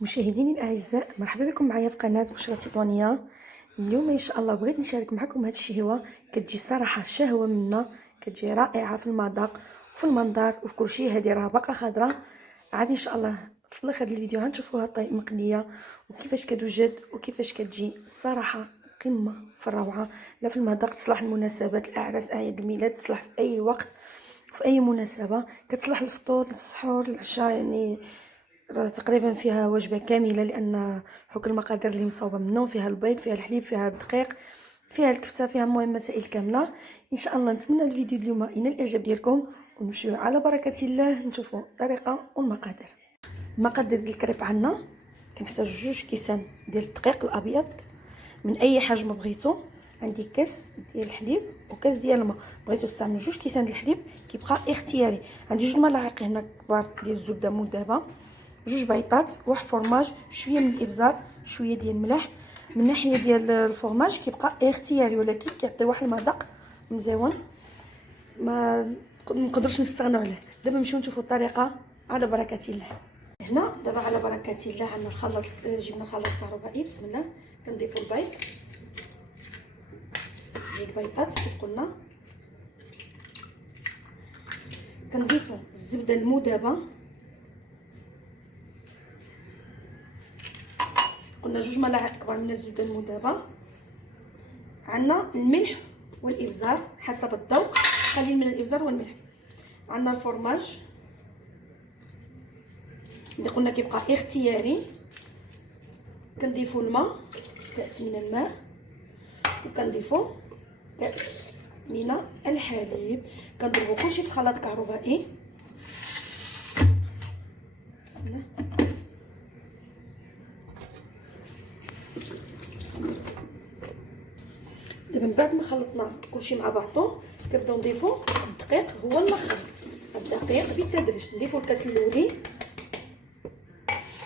مشاهديني الاعزاء، مرحبا بكم معايا في قناه بشرى تطوانيه. اليوم ان شاء الله بغيت نشارك معكم هذه الشهوه. كتجي صراحه شهوه منا، كتجي رائعه في المذاق وفي المنظر وفي كل شيء. هذه راه باقه خضراء. عاد ان شاء الله في الاخر الفيديو غنشوفوها مقليه وكيفاش كتوجد وكيفاش كتجي. صراحه قمه في الروعه، لا في المذاق، تصلح المناسبات، الاعراس، اعياد الميلاد، تصلح في اي وقت في اي مناسبه. كتصلح الفطور، السحور، العشاء، يعني راه تقريبا فيها وجبه كامله، لان حكم المقادير اللي مصاوبه منه. فيها البيض، فيها الحليب، فيها الدقيق، فيها الكفته، فيها المهم مسائل كامله. ان شاء الله نتمنى الفيديو اليوم ينال الاعجاب ديالكم، ونمشيو على بركه الله نشوفوا الطريقه والمقادير. المقادير ديال الكريب عندنا كنحتاج 2 كيسان ديال الدقيق الابيض من اي حجم بغيتو. عندي كاس ديال الحليب وكاس ديال الماء. بغيتو تستعملوا 2 كيسان ديال الحليب كيبقى اختياري. عندي 2 ملاعق هنا كبار ديال الزبده مذابه، 2 بيضات، واحد فرماج، شويه من الابزار، شويه ديال الملح. من ناحيه ديال الفرماج كيبقى اختياري، ولكن كيعطي واحد المذاق مزيون ما نقدرش نستغنوا عليه. دابا نمشيو نشوفوا الطريقه على بركه الله. هنا دابا على بركه الله عندنا الخلاط، جبنا الخلاط الكهربائي. بسم الله. كنضيفوا البيض، 2 بيضات كيف قلنا. كنضيفوا الزبده المذابه، قلنا 2 ملاعق كبار من الزبده المذابه. عندنا الملح والابزار حسب الذوق، قليل من الابزار والملح. عندنا الفرماج اللي قلنا كيبقى اختياري. كنضيفوا الماء، كاس من الماء، وكنضيفوا كاس من الحليب. كنضربوا كلشي في الخلاط الكهربائي. بسم الله. دابا من بعد ما خلطنا كلشي مع بعضو كنبداو نضيفوا الدقيق. هو الاخر الدقيق بالتدريج. نضيفوا الكاس الاولي،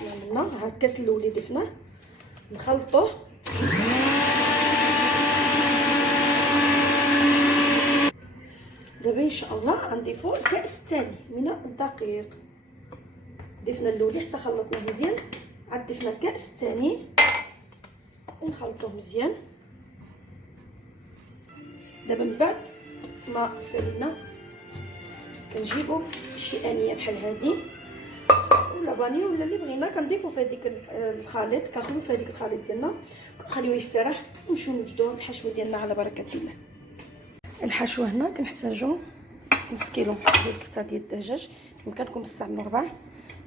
عملنا هاد الكاس الاولي ضفناه، نخلطوه. دابا ان شاء الله غنضيفوا الكاس الثاني من الدقيق. ضفنا الاولي حتى خلطناه مزيان، عاد ضفنا الكاس الثاني ونخلطوه مزيان. دابا من بعد ما سالينا كنجيبوا شي انيه بحال هذه ولا بانيو ولا اللي بغينا، كنضيفوا في هذيك الخليط، كنخليو في هذيك الخليط ديالنا، كنخليوه يستراح ونمشيو نوجدوا الحشوه ديالنا على بركه الله. الحشوه هنا كنحتاجوا نص كيلو ديال الكفته ديال الدجاج. يمكنكم تستعملوا 4.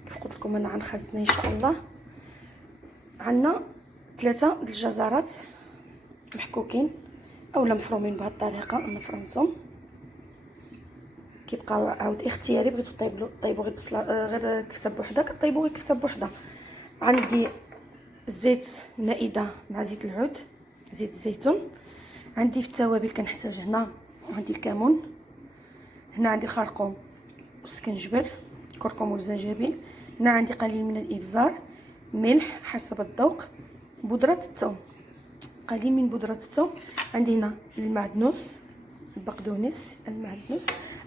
كيف قلت لكم انا غنخزنها ان شاء الله. عندنا 3 د الجزرات محكوكين اولا مفرومين بهذه الطريقه. انا فرمتهم، كيبقاو عاود اختياري. بغيتو طيبوا غير بصله، غير كفته بوحدها كطيبوا غير كفته بوحدها. عندي زيت المائده مع زيت العود، زيت الزيتون. عندي في التوابل كنحتاج هنا عندي الكمون، هنا عندي الخرقوم والسكنجبر، كركم والزنجبيل. هنا عندي قليل من الابزار، ملح حسب الذوق، بودره الثوم، قليل من بودره الثوم. عندي هنا المعدنوس، البقدونس، المعدنوس.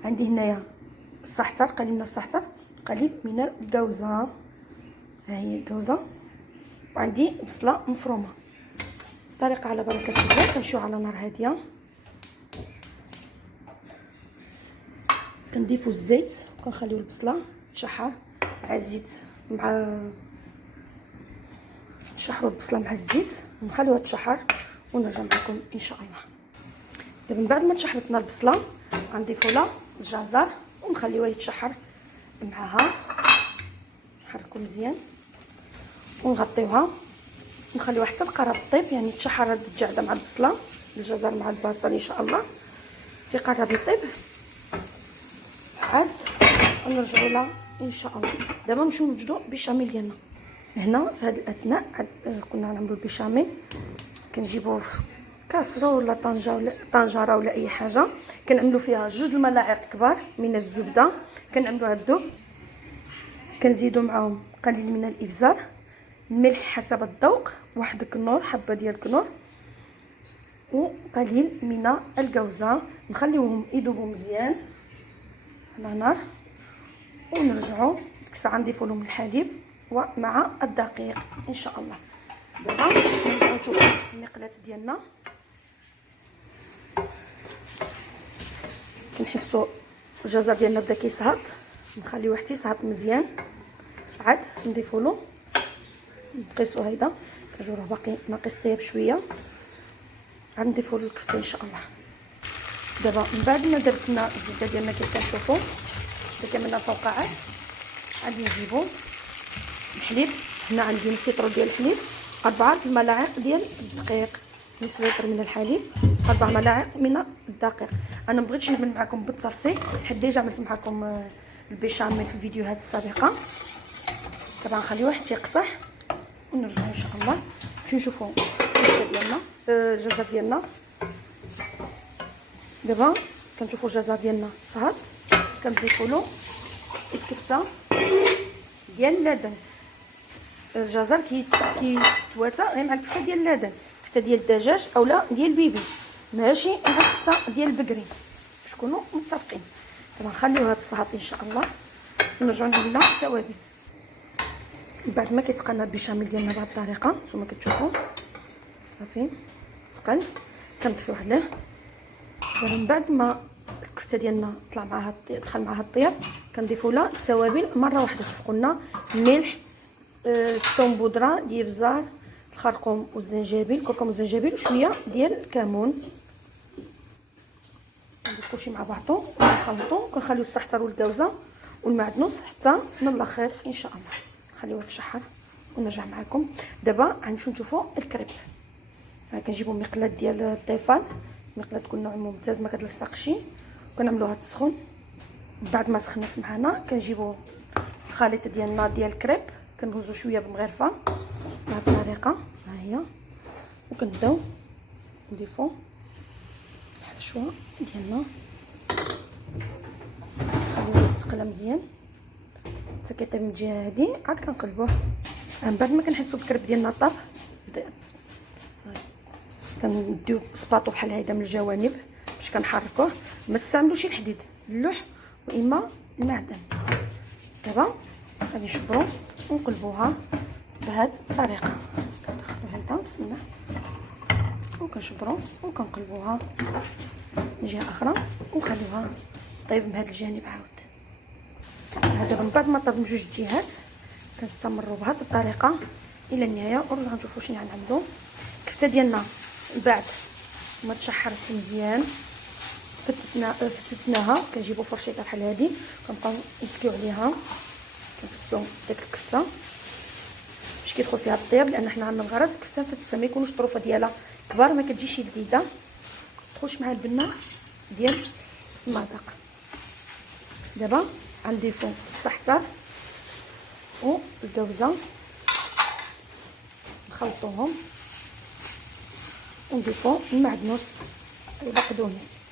عندي هنايا الزعتر، قليل من الزعتر، قليل من الجوزه، ها هي الجوزه. وعندي بصله مفرومه. الطريقه على بركه الله. كنمشيو على نار هاديه، كنضيفوا الزيت وكنخليو البصله تشحر مع الزيت، مع نشحروا البصله مع الزيت ونخليوها تشحر ونرجع معكم ان شاء الله. دابا من بعد ما تشحرتنا البصله غنضيفوا لها الجزر ونخليوه يتشحر معها. نحركو مزيان ونغطيوها ونخليوها حتى القراب طيب، يعني تشحر هاد الجعده مع البصله، الجزر مع البصل ان شاء الله تيقرب يطيب. عاد نرجعوا لها ان شاء الله. دابا نمشيو نوجدوا بيشاميل ديالنا. هنا في هذا الاثناء كنا نعملوا البيشاميل. كنجيبوا في كاسرو ولا طنجره ولا اي حاجه، كنعملوا فيها 2 ملاعق كبار من الزبده. كنعملوا هاد الذوب، كنزيدوا معاهم قليل من الابزار، الملح حسب الذوق، واحد الكنور، حبه ديال الكنور، وقليل من الجوزه. نخليوهم يذوبوا مزيان على نار ونرجعوا ديك الساعه نضيفوا لهم الحليب ومع الدقيق ان شاء الله. دابا نرجعو نشوفو المقلاه ديالنا. كنحسو الجزر ديالنا بدا كيصهد، نخليوه حتى يصهد مزيان، عاد نضيفو له نقيسو هيدا كنجوروه باقي ناقص طياب شويه، عاد نضيفو له الكفته ان شاء الله. دابا من بعد ما درتنا الزبده ديالنا كيف كنشوفوا كاملنا الفوقعات، غادي نجيبو الحليب. هنا عندي نص لتر ديال الحليب، 4 الملاعق ديال الدقيق، نص لتر من الحليب 4 ملاعق من الدقيق. انا مبغيتش نعمل معكم بالتفصيل حيت ديجا عملت معكم البيشاميل في الفيديوهات السابقه. دابا نخليوه حتى يقصح ونرجعوا ان شاء الله باش نشوفوا الكفته ديالنا الجزر ديالنا. دابا كنشوفوا الجزر ديالنا صهد، كنضيفوا له الكفته ديال اللدن. الجزر كيتواتى غير مع الكفته ديال اللدن، الكفته ديال الدجاج اولا ديال البيبي، ماشي مع الكفته ديال البقري، باش نكونوا متفقين. دابا نخليو هاد الصهد ان شاء الله ونرجعوا نعملوا التوابل. بعد ما كيتقلنا البيشاميل ديالنا بهذه الطريقه نتوما كتشوفوا صافي تقل، كنطفيوه عليه. دابا من بعد ما الكفته ديالنا طلع معاها دخل معاها الطياب، كنضيفوا لها التوابل مره واحده كيف قلنا: الملح، الثوم بودره، الابزار، الخرقوم والزنجبيل، الكركم والزنجبيل، وشويه ديال الكمون. ندير كلشي مع بعضو ونخلطو، كنخليو السحتر والكاوزه والمعدنوس حتى من الاخر ان شاء الله. نخليوه يتشحر ونرجع معكم. دابا غنمشيو نشوفوا الكريب. كنجيبوا مقلاه ديال الطيفال، مقلاه تكون نوع ممتاز ما كتلصقش، وكنعملوها تسخن. بعد ما سخنات معنا كنجيبوا الخليط ديالنا ديال الكريب، كندوزو شويه بالمغرفه بهذه الطريقه ها هي، وكنبداو نضيفو الحشوه ديالنا، نخليوه يتقلى مزيان حتى كيطيب من الجهه هادي، عاد كنقلبوه. من بعد ما كنحسوا بالكريب ديالنا طاب كنديو سباطو بحال هيدا من الجوانب باش كنحركوه. ما تستعملوش الحديد، اللوح واما المعدن. دابا غادي نشبرو ونقلبوها بهذه الطريقه. كندخلو هيدا بسم الله وكنشبرو وكنقلبوها من جهه اخرى ونخليوها طيب من هذا الجانب عاود. هذا من بعد ما طاب من جوج الجهات كنستمروا بهذه الطريقه الى النهايه ونرجعوا نشوفوا شنو غنعملوا. الكفته ديالنا بعد ما تشحرت مزيان فتتناها، كنجيبوا فرشيطه بحال هذه كنبقاو نتكيو عليها، كنتكسو داك الكفته باش كيدخل فيها الطياب، لان حنا عندنا الغرض الكفته فتسه ما يكونوش الطروفه ديالها كبار، ما كتجيش لذيذه، تدخلش مع البنه ديال المذاق. دابا غنضيفو السحتر والكاوزه نخلطوهم، ونضيفو المعدنوس البقدونس.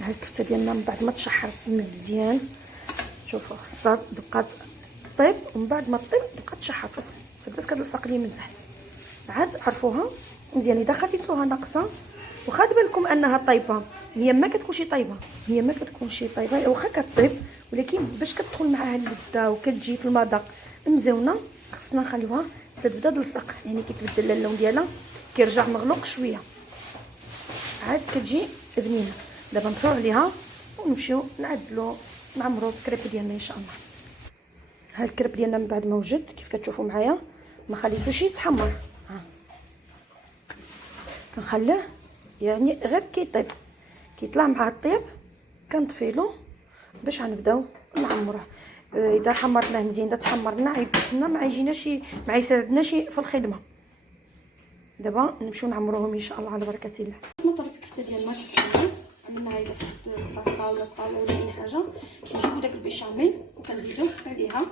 هاد الكفته ديالنا من بعد ما تشحرت مزيان شوفوا خصها تبقى طيب، ومن بعد ما طيب تبقى تشحر. شوفوا بدات كتلصق لي من تحت، عاد عرفوها مزيان. اذا خليتوها ناقصه واخا بالكم انها طيبه، هي ما كتكونش طيبه، هي ما كتكونش طيبه، واخا كطيب ولكن باش كتدخل معاها اللذه وكتجي في المذاق مزيونه خصنا نخليوها تبدا تلصق، يعني كيتبدل اللون ديالها كيرجع مغلوق شويه، عاد كتجي بنينه. دابا نطفيو عليها ونمشيو نعدلو نعمرو الكريب ديالنا ان شاء الله. ها الكريب ديالنا من بعد ما وجد كيف كتشوفوا معايا ما خليتوش يتحمر، كنخليه يعني غير كيطيب، كيطلع مع الطيب كنطفيلو باش غنبداو نعمروه. اذا حمرناه مزيان، اذا تحمرنا عيبسنا ما يجيناش ما يساعدناش في الخدمه. دابا نمشيو نعمروهم ان شاء الله على بركه الله. ما طابت الكفته ديالنا كيف عملنا هيدا في الطاسه ولا الطاوله ولا اي حاجه، كنجيبو داك البيشاميل وكنزيدو عليها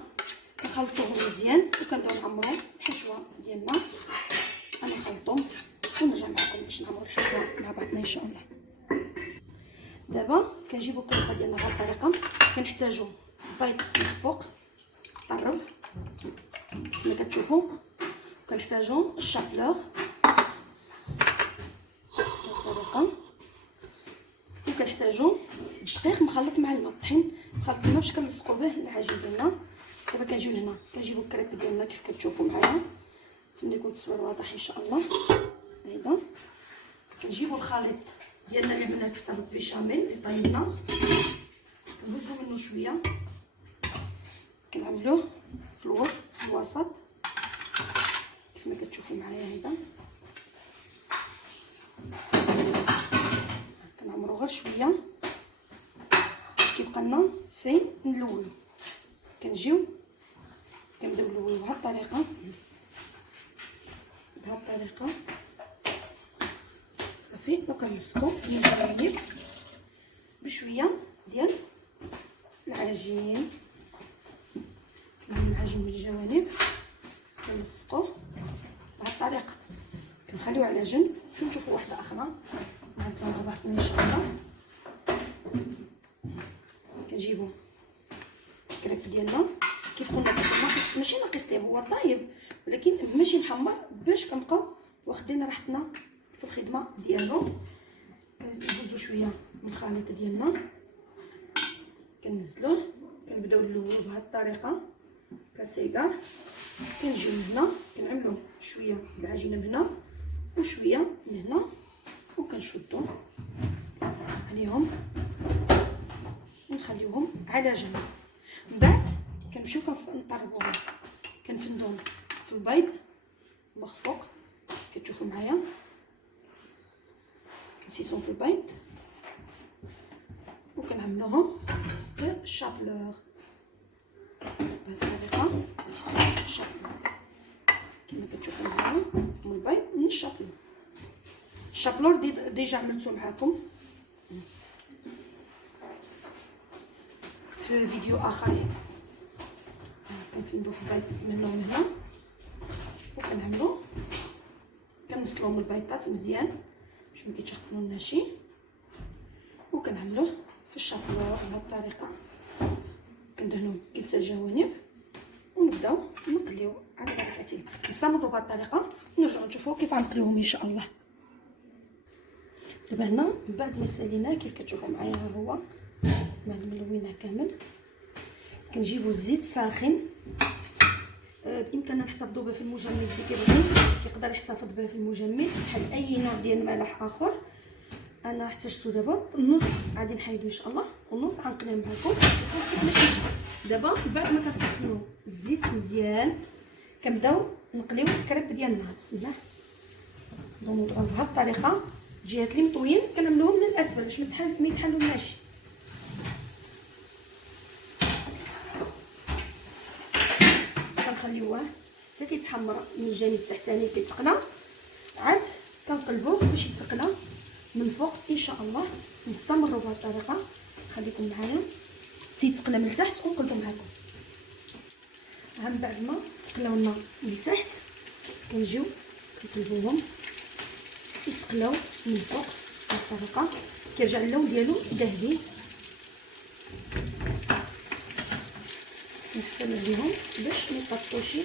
كنخلطوهم مزيان وكنبداو نعمرو الحشوه ديالنا. انا نخلطهم ونرجع معكم باش نعمرو الحشوه مع بعضنا ان شاء الله. دابا كنجيبو الكريبه ديالنا بهذه الطريقه، كنحتاجو بيض مخفوق طرب كما كتشوفوا، كنحتاجو الشابلور بهذه الطريقه، وكنحتاجو الدقيق مخلط مع الماء، طحين خلطنا باش كنلصقوا به العجين ديالنا. دابا كنجيو لهنا كنجيبوا الكريب ديالنا كيف كتشوفوا معايا، نتمنى يكون التصوير واضح ان شاء الله. هيدا كنجيبوا الخليط ديالنا اللي عملنا الكفته بالبيشاميل اللي طيبنا، كنهزوا منه شويه كنعملوه في الوسط كيف ما كتشوفوا معايا. هيدا كنعمرو غير شويه باش كيبقى لنا فين نلولو. كنجيو كنبداو نلولو بهاد الطريقه صافي، وكنلصقو الجوانب بشويه ديال العجين. العجين من الجوانب كنلصقوه بهاد الطريقه، كنخليوه على جنب. شو نشوفوا واحده اخرى عندنا ربع ان شاء الله. كنجيبوا الكريس ديالنا كيف قلنا ماشي ناقص طيب، هو طايب ولكن ماشي محمر، باش كنبقاو واخدين راحتنا في الخدمه ديالو. كنزيدو شويه من الخليط ديالنا كننزلوه، كنبداو نلولو بهاد الطريقه كسيكار. كنجيو هنا كنعملو شويه العجينه من هنا وشويه من هنا وكنشدو عليهم ونخليوهم على جنب. من بعد كنمشيو كنطربوهم، كنفندوهم في البيض مخفوق كتشوفوا معايا، كنسيسوهم في البيض وكنعملوهم في الشابلور بهذه الطريقه. كنسيسوهم في الشابلور كما كتشوفوا معايا، من البيض من الشابلور ديجا عملته معكم في فيديو اخر. كنفندو في البيض من هنا ومن هنا وكنعملو كنوصلوهم البيضات مزيان باش ما كيتشخطنولناش شي، وكنعملوه في الشابلور بهذه الطريقه. كندهنو كلتا الجوانب ونبداو نقليو على راحتنا. نستمروا بهذه الطريقه ونرجعوا نشوفوا كيف غنقليوهم ان شاء الله. دابا هنا من بعد ما ساليناه كيف كتشوفوا معايا ها هو ملوناه كامل. كنجيبوا الزيت ساخن، بامكاننا نحتفظوا به في المجمد اللي كيبغي يقدر يحتفظ به في المجمد بحال اي نوع ديال الملح اخر. انا احتاجته دابا النص غادي نحيدو ان شاء الله والنص غنقليه معكم كيفاش. دابا بعد ما كنسخنوا الزيت مزيان كنبداو نقليو الكريب ديالنا. بسم الله نضربوا بهذه الطريقه الجهات اللي مطويين كنعملوهم من الاسفل باش ما يتحلولناش. كنخليوه حتى كيتحمر من الجانب التحتاني كيتقلى، عاد كنقلبوه باش يتقلى من فوق ان شاء الله. نستمروا بهذه الطريقه، خليكم معايا تيتقلى من تحت ونقلبوا معكم. من بعد ما تقلاو لنا من تحت كنجيو كنقلبوهم يتقلاو من فوق بهذه الطريقه، كيرجع اللون ديالو ذهبي. نحسن عليهم باش ما يطيحوش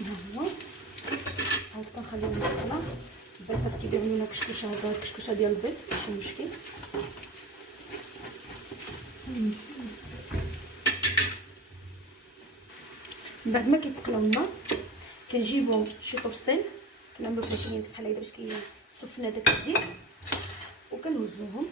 ها هو. عاد كنخليهم يتقلى. البيضات كيديروا لنا كشكشه، هذا الكشكشه ديال البيض ماشي مشكل. من بعد ما كيتقلاو لنا كنجيبو شي طبسيل كنعملو بلاصيات بحال هكا باش كيصفنا داك الزيت وكنوزوهم.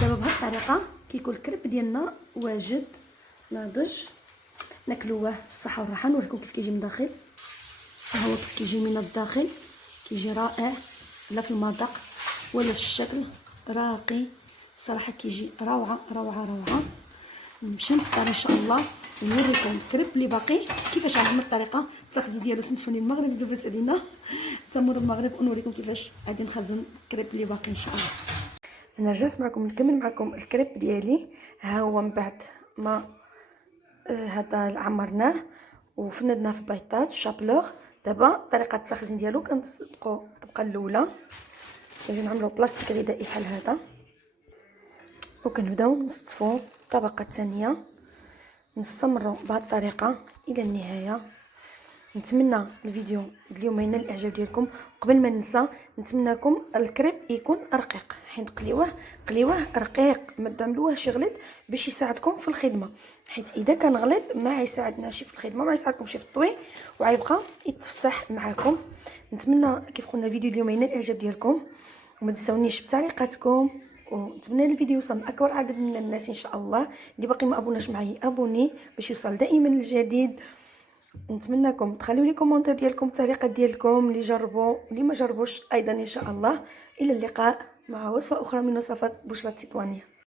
دابا بهذه الطريقه كيكون الكريب ديالنا واجد ناضج، ناكلوه بالصحه والراحه. نوريكم كيف كيجي من الداخل. ها هو كيف كيجي من الداخل، كيجي رائع لا في المذاق ولا في الشكل، راقي الصراحه كيجي روعه روعه روعه. نمشي نفطر ان شاء الله نوريكم الكريب اللي باقي كيفاش غنعمل الطريقه التخزين ديالو. سمحوا لي المغرب زوبت علينا تمر المغرب، ونوريكم كيفاش غادي نخزن الكريب اللي باقي ان شاء الله. انا رجعت معكم نكمل معكم الكريب ديالي. ها هو من بعد ما هذا عمرناه وفندناه في بيطات وشابلوغ. دابا طريقه التخزين ديالو تبقى الاولى كنجي نعملو بلاستيك غذائي بحال هذا، وكنبداو نصفو الطبقه الثانيه. نستمروا بهذه الطريقه الى النهايه. نتمنى الفيديو اليوم ينال الاعجاب ديالكم. قبل ما ننسى نتمنىكم الكريب يكون رقيق، حيت قليوه رقيق، ما تعملوهش غليظ باش يساعدكم في الخدمه، حيت اذا كان غليظ ما يساعدناش في الخدمه، ما يساعدكمش في الطوي وغيبقى يتفسح معكم. نتمنى كيف قلنا الفيديو اليوم ينال الاعجاب ديالكم، وما تنساونيش بتعليقاتكم، ونتمنى الفيديو يوصل لاكبر عدد من الناس ان شاء الله. اللي باقي ما ابوناش معايا ابوني باش يوصل دائما الجديد. نتمنىكم تخليوا لي كومونتير ديالكم، التعليقات ديالكم، اللي جربوا اللي ما جربوش ايضا ان شاء الله. الى اللقاء مع وصفه اخرى من وصفات بشرة تطوانية.